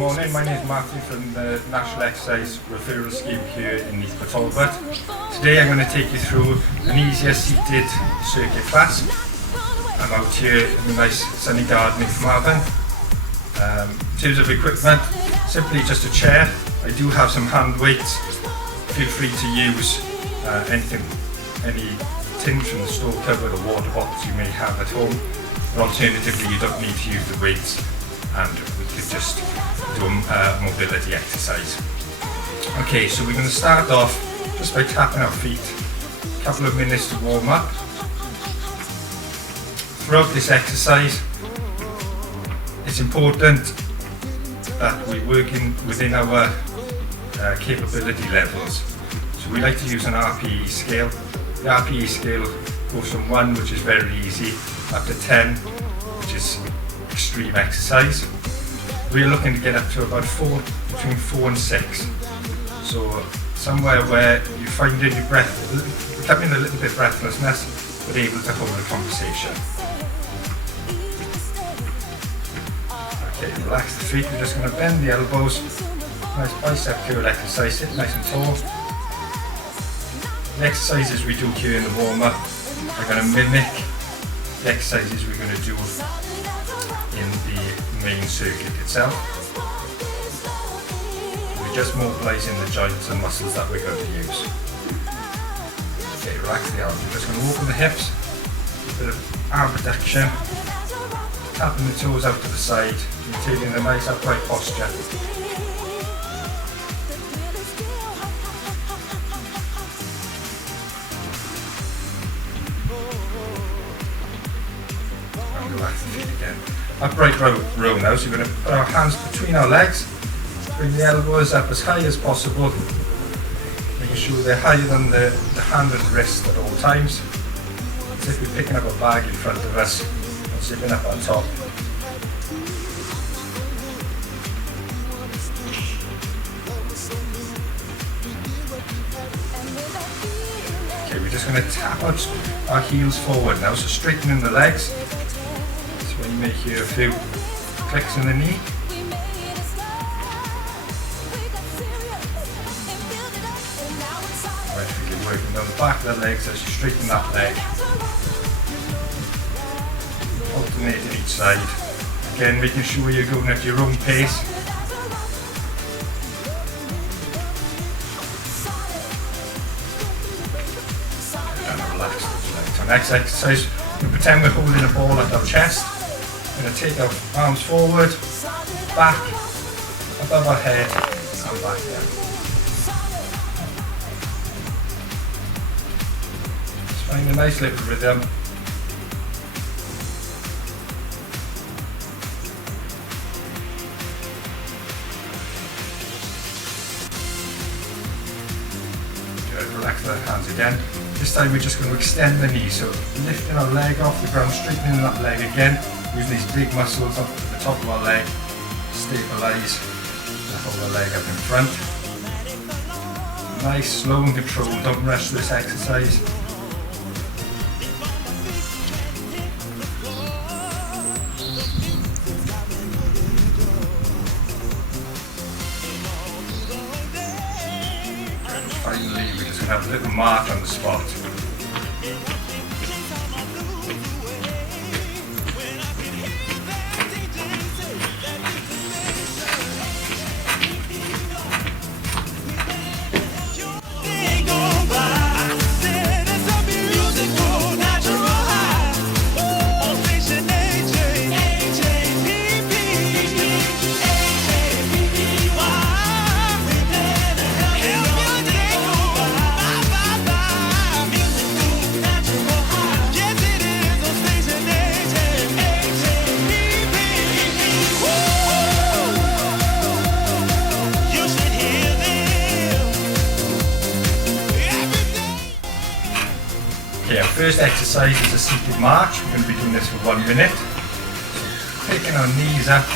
morning, my name is Matthew from the National Exercise Referral Scheme here in East Port Talbot. Today I'm going to take you through an easier seated circuit class. I'm out here in the nice sunny garden in Carmarthen. In terms of equipment, simply just a chair. I do have some hand weights. Feel free to use any tins from the store cupboard or water bottles you may have at home. But alternatively, you don't need to use the weights, and we could just do a mobility exercise. Okay, so we're going to start off just by tapping our feet. A couple of minutes to warm up. Throughout this exercise, it's important that we work within our capability levels. So we like to use an RPE scale. The RPE scale goes from 1, which is very easy, up to 10, which is extreme exercise. We're looking to get up to about between 4 and 6. So somewhere where you find in your breath, becoming a little bit breathlessness, but able to hold a conversation. Okay, relax the feet. We're just going to bend the elbows. Nice bicep curl exercise, sit nice and tall. The exercises we do here in the warm-up are going to mimic the exercises we're going to do in the main circuit itself. We're just mobilising the joints and muscles that we're going to use. Okay, relax the arms. We're just going to open the hips, a bit of arm reduction, tapping the toes out to the side, maintaining a nice upright posture. Relax the feet again. Upright row now, so we're going to put our hands between our legs, bring the elbows up as high as possible, making sure they're higher than the hand and wrist at all times, as if we're picking up a bag in front of us and zipping up on top. Okay, we're just going to tap our heels forward now, so straightening the legs. You may hear a few clicks in the knee. Right, you're working down the back of the legs as you straighten that leg. Alternating each side. Again, making sure you're going at your own pace. And relax those legs. So next exercise, we pretend we're holding a ball at our chest. We're going to take our arms forward, back, above our head, and back down. Just find a nice little rhythm. Good, relax the hands again. This time we're just going to extend the knee, so lifting our leg off the ground, straightening that leg again. Using these big muscles up at the top of our leg, stabilise and hold our leg up in front. Nice, slow and controlled, don't rush this exercise. And finally, we're just going to have a little mark on the spot. Okay, our first exercise is a seated march. We're going to be doing this for 1 minute. Taking our knees up,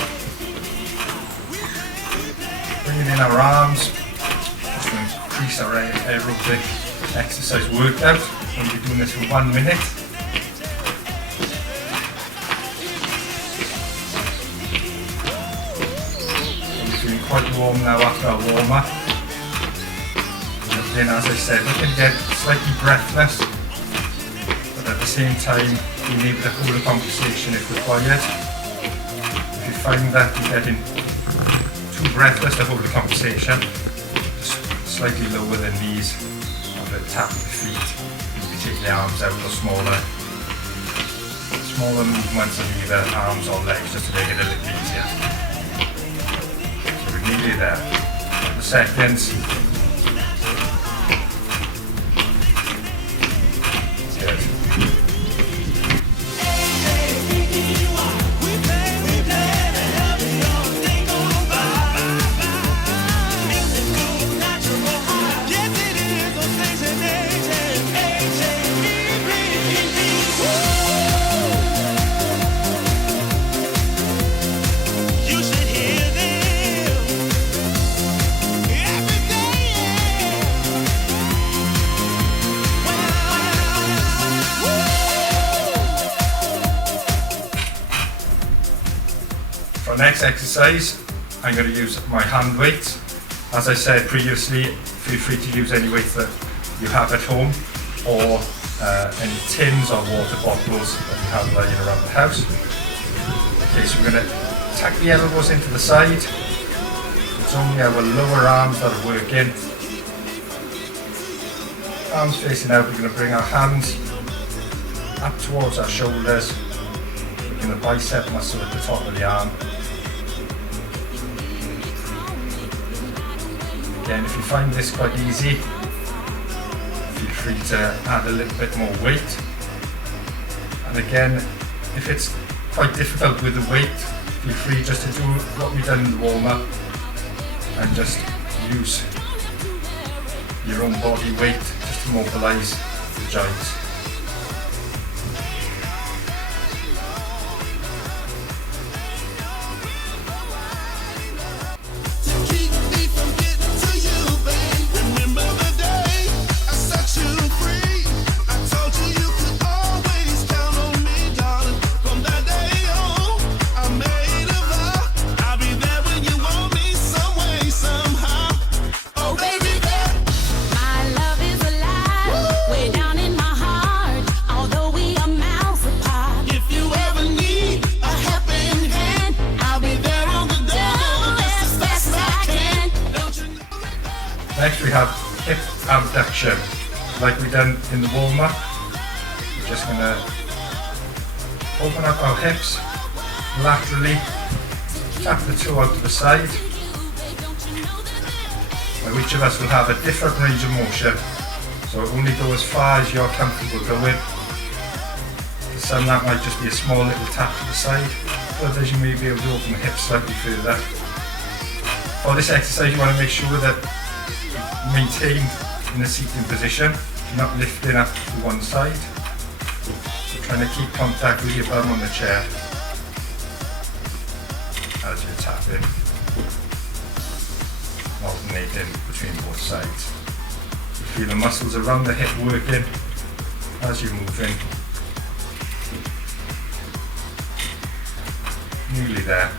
bringing in our arms, just to increase our aerobic exercise workout. We're going to be doing this for 1 minute. quite warm now after our warm-up. Then, as I said, we can get slightly breathless, but at the same time being able to hold a conversation if required. If you find that you're getting too breathless to hold a conversation, just slightly lower the knees, a little tap of the feet. You can take the arms out or smaller movements of either arms or legs just to make it a little easier. So we're nearly there. The seconds. For the next exercise, I'm going to use my hand weights. As I said previously, feel free to use any weights that you have at home or any tins or water bottles that you have lying around the house. Okay, so we're going to tuck the elbows into the side. It's only our lower arms that are working. Arms facing out, we're going to bring our hands up towards our shoulders, working the bicep muscle at the top of the arm. Again, if you find this quite easy, feel free to add a little bit more weight. And again, if it's quite difficult with the weight, feel free just to do what we've done in the warm-up and just use your own body weight just to mobilise the joints. Next we have hip abduction, like we done in the warm-up. We're just going to open up our hips laterally, tap the toe out to the side. Now each of us will have a different range of motion, so only go as far as you're comfortable going. For some that might just be a small little tap to the side, others you may be able to open the hips slightly further. For this exercise you want to make sure that maintained in a seating position, not lifting up to one side. So trying to keep contact with your bum on the chair as you're tapping, alternating between both sides. You feel the muscles around the hip working as you're moving. Nearly there.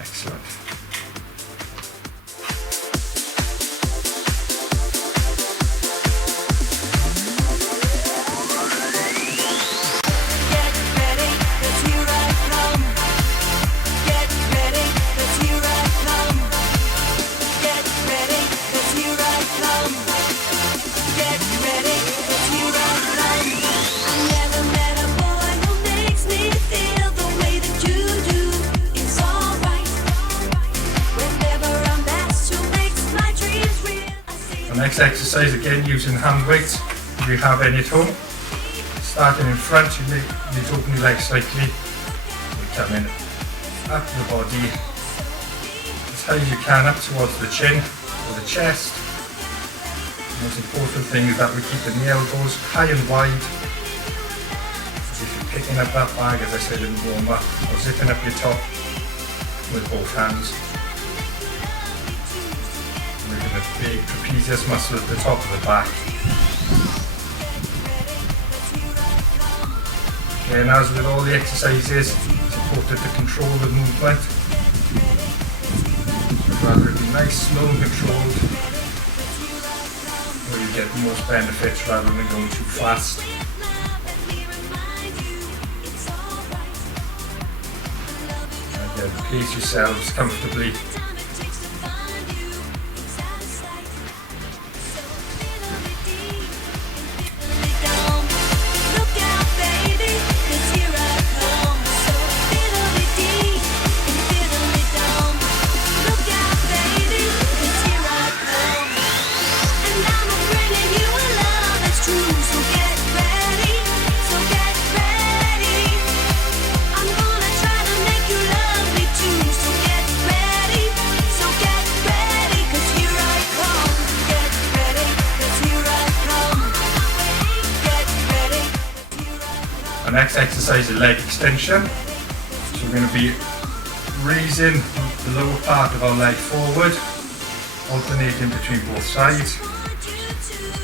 Excellent. Next exercise, again using hand weights, if you have any at home. Starting in front, you need to open your legs slightly. You're coming up the body as high as you can, up towards the chin or the chest. The most important thing is that we're keeping the elbows high and wide. So if you're picking up that bag, as I said in the warm-up, or zipping up your top with both hands. The big trapezius muscle at the top of the back. And as with all the exercises, it's important to control the movement. So I'd rather it be nice, slow and controlled, where you get the most benefits rather than going too fast. And then pace yourselves comfortably. Our next exercise is leg extension. So we're going to be raising the lower part of our leg forward, alternating between both sides.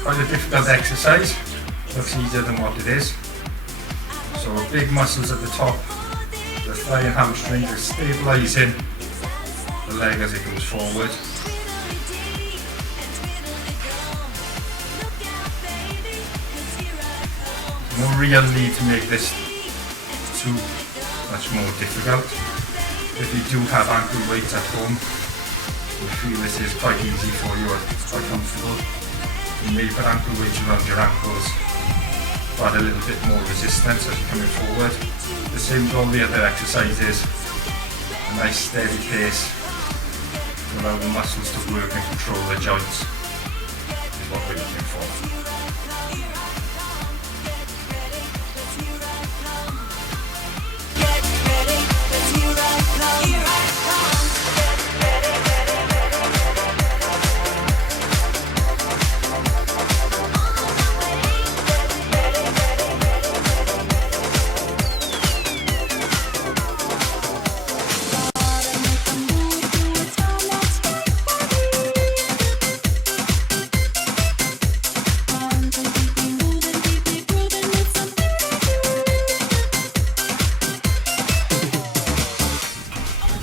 Quite a difficult exercise, looks easier than what it is. So big muscles at the top, the thigh and hamstring are stabilising the leg as it goes forward. No real need to make this too much more difficult. If you do have ankle weights at home, you feel this is quite easy for you, it's quite comfortable, you may put ankle weights around your ankles to add a little bit more resistance as you're coming forward. The same with all the other exercises, a nice steady pace to allow the muscles to work and control the joints is what we're looking for.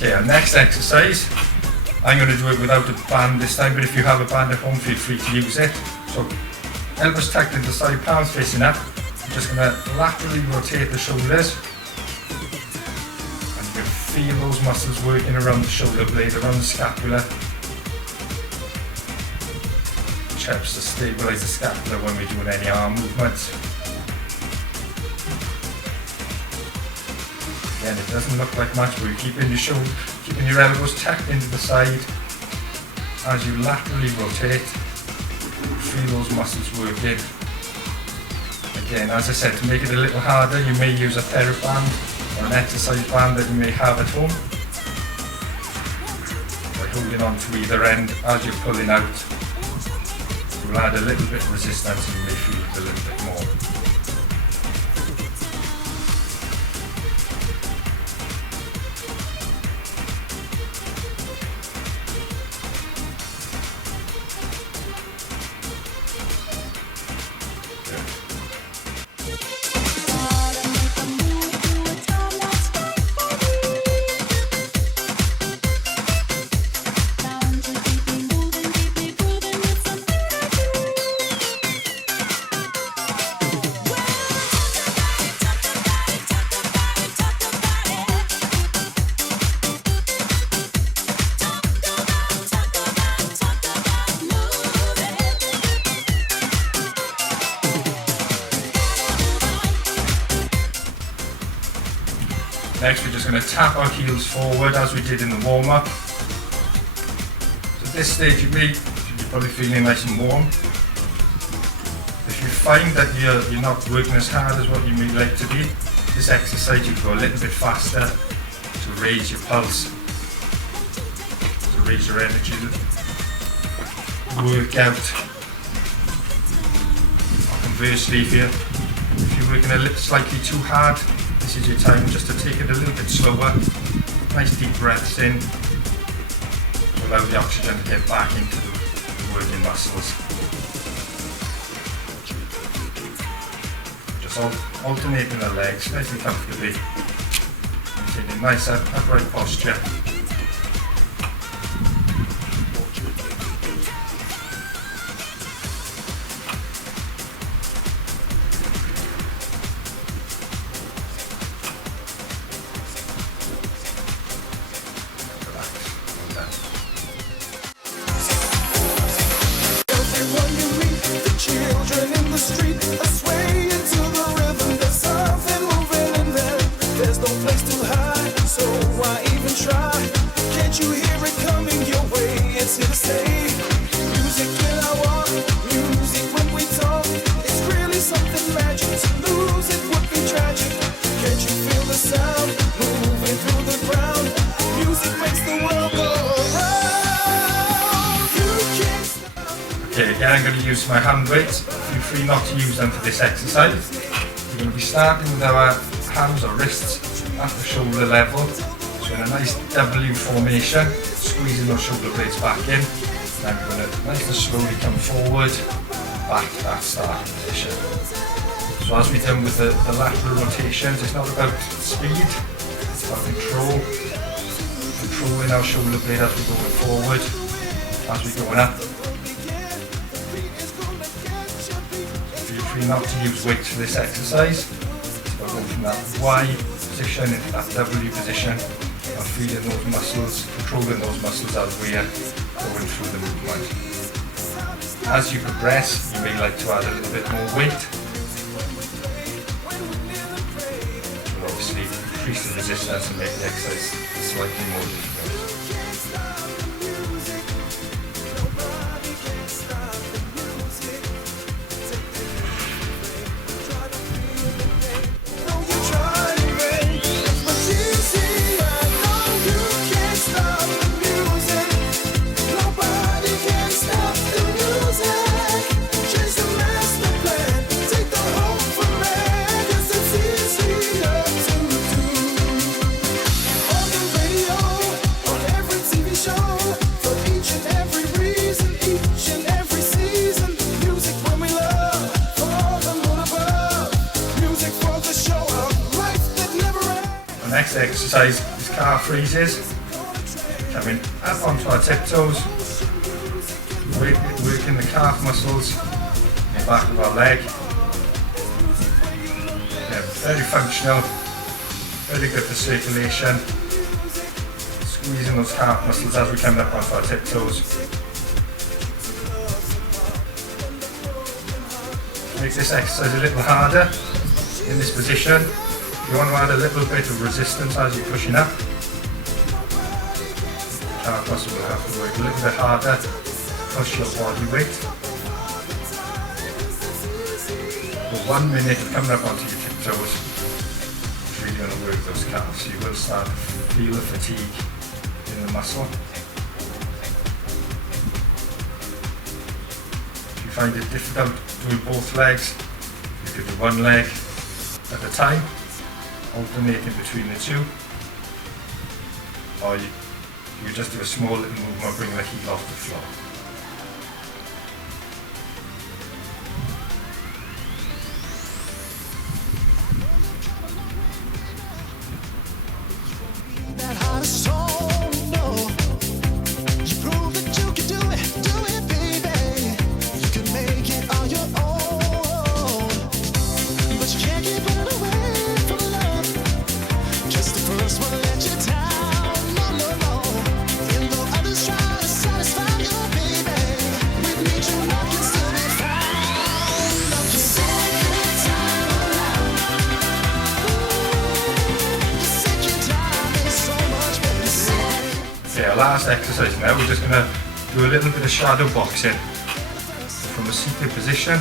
Okay, our next exercise, I'm going to do it without a band this time, but if you have a band at home, feel free to use it. So, elbows tucked into the side, palms facing up. I'm just going to laterally rotate the shoulders. And you can feel those muscles working around the shoulder blade, around the scapula. Which helps to stabilise the scapula when we're doing any arm movements. Again, it doesn't look like much, but you're keeping your elbows tucked into the side as you laterally rotate. Feel those muscles working. Again, as I said, to make it a little harder, you may use a TheraBand or an exercise band that you may have at home. By holding on to either end as you're pulling out, you'll add a little bit of resistance and you may feel it a little bit more. Next, we're just going to tap our heels forward as we did in the warm-up. So at this stage, you should be probably feeling nice and warm. If you find that you're not working as hard as what you may like to be, this exercise you can go a little bit faster to raise your pulse, to raise your energy, work out. Or conversely, if you're working a little slightly too hard, this is your time just to take it a little bit slower. Nice deep breaths in to allow the oxygen to get back into the working muscles. Just alternating the legs nicely comfortably, maintaining nice upright posture. Okay, again I'm going to use my hand weights. Feel free not to use them for this exercise. We're going to be starting with our hands or wrists at the shoulder level. So in a nice W formation, squeezing those shoulder blades back in. Then we're going to nice and slowly come forward, back to that starting position. So as we've done with the lateral rotations, it's not about speed, it's about control. Controlling our shoulder blade as we're going forward, as we're going up. Feel free not to use weights for this exercise. It's about going from that Y position into that W position and feeling those muscles, controlling those muscles as we are going through the movement. As you progress, you may like to add a little bit more weight. You'll obviously increase the resistance and make the exercise slightly more difficult. The next exercise is calf raises. Coming up onto our tiptoes, working the calf muscles in the back of our leg. Yeah, very functional, very good for circulation. Squeezing those calf muscles as we come up onto our tiptoes. Make this exercise a little harder in this position. You want to add a little bit of resistance as you're pushing up. The calf muscle will have to work a little bit harder to push your body weight. For 1 minute coming up onto your tiptoes, it's really going to work those calves. You will start to feel the fatigue in the muscle. If you find it difficult doing both legs, you could do one leg at a time, alternating between the two, or you just do a small little movement, bring the heel off the floor. Okay, our last exercise now, we're just going to do a little bit of shadow boxing from a seated position.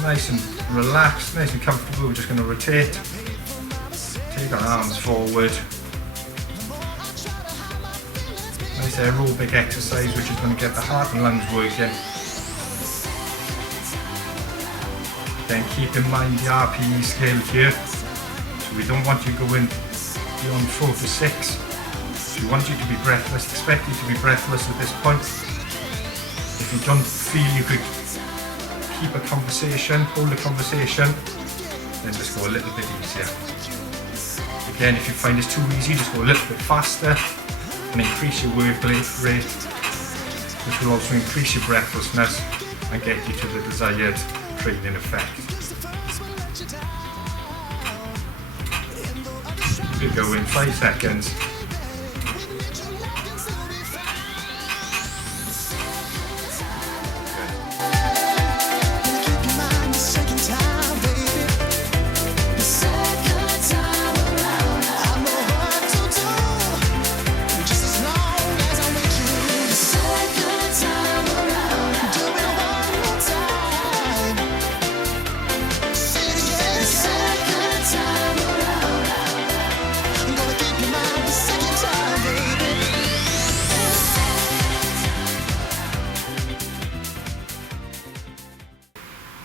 Nice and relaxed, nice and comfortable. We're just going to rotate, take our arms forward. Nice aerobic exercise which is going to get the heart and lungs working. Then keep in mind the RPE scale here. So we don't want you going beyond 4 to 6. We want you to be breathless, expect you to be breathless at this point. If you don't feel you could keep a conversation, hold a conversation, then just go a little bit easier. Again, if you find it's too easy, just go a little bit faster and increase your work rate, which will also increase your breathlessness and get you to the desired training effect. You could go in 5 seconds.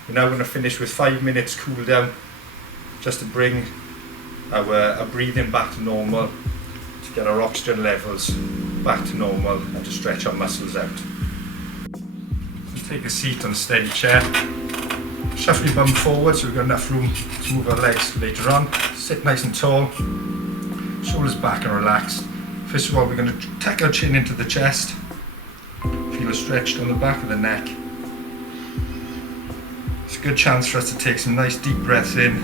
We're now going to finish with 5 minutes cool down, just to bring our breathing back to normal, to get our oxygen levels back to normal and to stretch our muscles out. Take a seat on a steady chair, shuffle your bum forward so we've got enough room to move our legs later on. Sit nice and tall, shoulders back and relaxed. First of all, we're going to tuck our chin into the chest, feel a stretch down the back of the neck. It's a good chance for us to take some nice deep breaths in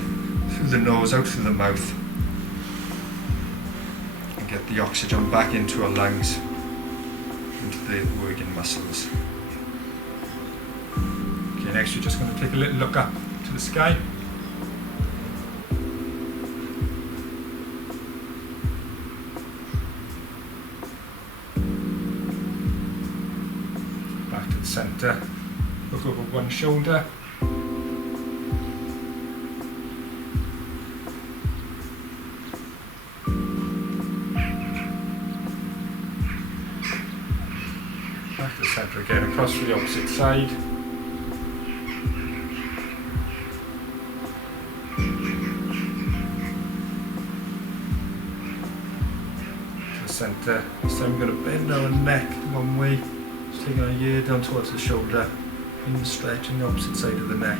through the nose, out through the mouth, and get the oxygen back into our lungs, into the working muscles. Okay, next we're just going to take a little look up to the sky. Back to the centre, look over one shoulder. Back to the centre again, across to the opposite side. To the centre. This time we're going to bend our neck one way, just taking our ear down towards the shoulder, and stretching the opposite side of the neck.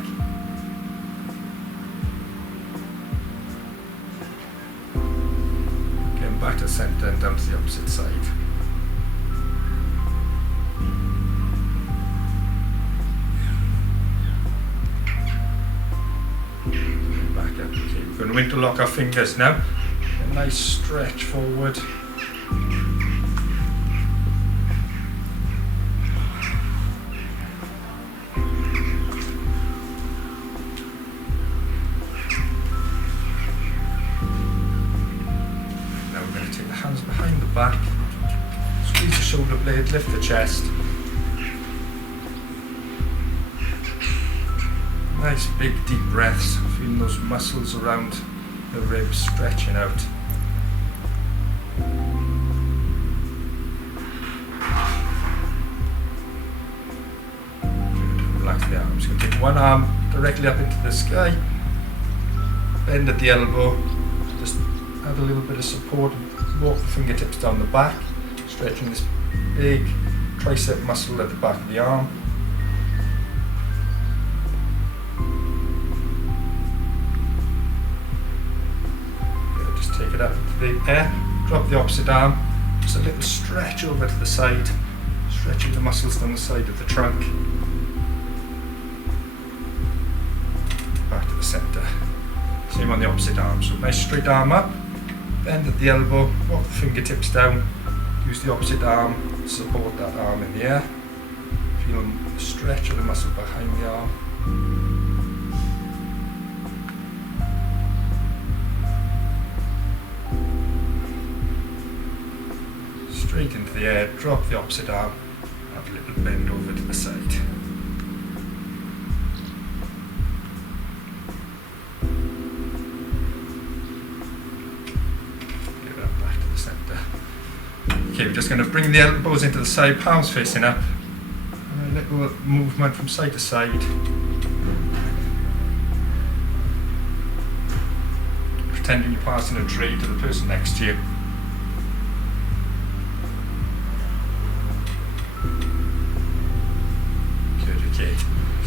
Again, back to the centre and down to the opposite side. Okay, we're going to interlock our fingers now. A nice stretch forward. Now we're going to take the hands behind the back, squeeze the shoulder blade, lift the chest. Nice big deep breaths, feeling those muscles around the ribs stretching out. Good. Relax the arms. Going to take one arm directly up into the sky, bend at the elbow, just add a little bit of support, walk the fingertips down the back, stretching this big tricep muscle at the back of the arm. Take it up into the air, drop the opposite arm, just a little stretch over to the side, stretching the muscles down the side of the trunk. Back to the centre. Same on the opposite arm, so nice straight arm up, bend at the elbow, walk the fingertips down, use the opposite arm to support that arm in the air. Feel the stretch of the muscle behind the arm. Straight into the air, drop the opposite arm, have a little bend over to the side. Give that back to the centre. Okay, we're just going to bring the elbows into the side, palms facing up, and a little movement from side to side. Pretending you're passing a tray to the person next to you.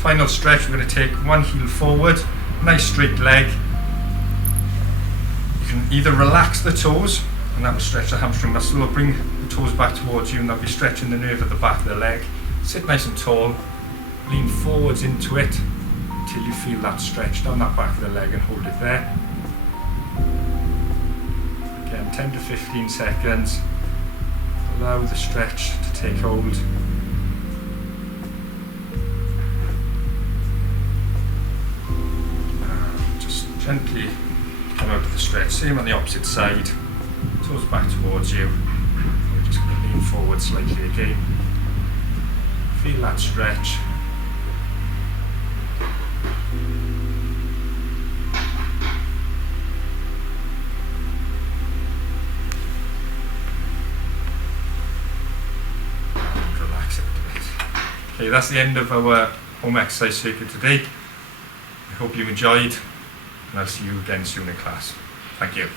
Final stretch, we're going to take one heel forward, nice straight leg. You can either relax the toes, and that will stretch the hamstring muscle, or bring the toes back towards you, and that'll be stretching the nerve at the back of the leg. Sit nice and tall, lean forwards into it until you feel that stretch down that back of the leg, and hold it there. Again, 10 to 15 seconds. Allow the stretch to take hold. Just gently come out of the stretch. Same on the opposite side. Toes back towards you. We're just going to lean forward slightly again. Feel that stretch. Okay, that's the end of our home exercise circuit today. I hope you enjoyed, and I'll see you again soon in class. Thank you.